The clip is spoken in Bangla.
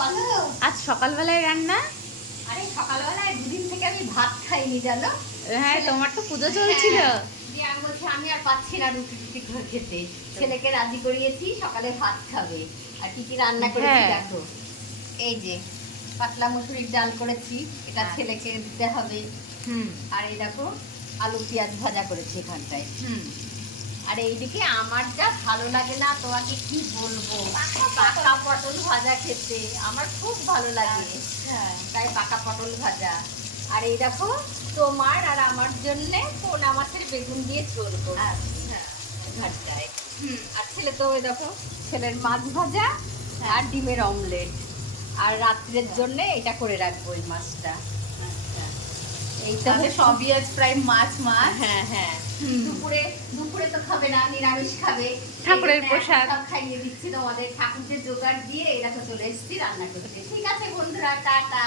বলো। আজ সকালবেলায় রান্না? আরে সকালবেলায় দুদিন থেকে আমি ভাত খাইনি জানো। হ্যাঁ, তোমার তো পুজো চলছিল। দিয়ে আমি বলছি আমি আর পাচ্ছি না রুটি টুটি করে খেতে। ছেলেকে রাজি করিয়েছি সকালে ভাত খাবে। আর কি কি রান্না করেছি হ্যাঁ। দেখো। এই যে পাতলা মসুরির ডাল করেছি, এটা আচ্ছা। ছেলেকে দিতে হবে। হুম আর এই দেখো আলু পেঁয়াজ ভাজা করেছি এখানটায়। হুম। আর এইদিকে আমার যা ভালো লাগে না তোমাকে কি বলবো, পাকা পটল ভাজা খেতে আমার খুব ভালো লাগে। তাই পাকা পটল ভাজা। আর এই দেখো তোমার আর আমার জন্য পোনা মাছের বেগুন দিয়ে ঝোল করছি ঘরটায়। আর ছেলে তো ওই দেখো ছেলের মাছ ভাজা আর ডিমের অমলেট। আর রাত্রের জন্য এটা করে রাখবো এই মাছটা। এই তো তাহলে সবই আজ প্রায় মাছ মাছ। হ্যাঁ হ্যাঁ। দুপুরে দুপুরে তো খাবে না, নিরামিষ খাবে। ঠাকুরের এই জন্য প্রসাদ। এখন সব খাইয়ে দিচ্ছি তোমাদের, ঠাকুরকে জোগাড় দিয়ে এরকম চলে এসেছি রান্না করতে। ঠিক আছে বন্ধুরা, টাটা।